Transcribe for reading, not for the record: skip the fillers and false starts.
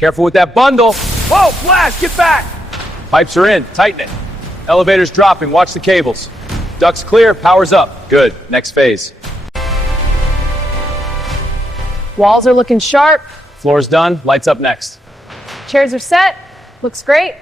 Careful with that bundle. Whoa, Flash, get back! Pipes are in, tighten it. Elevator's dropping, watch the cables. Duct's clear, power's up. Good, next phase. Walls are looking sharp. Floor's done, lights up next. Chairs are set. Looks great.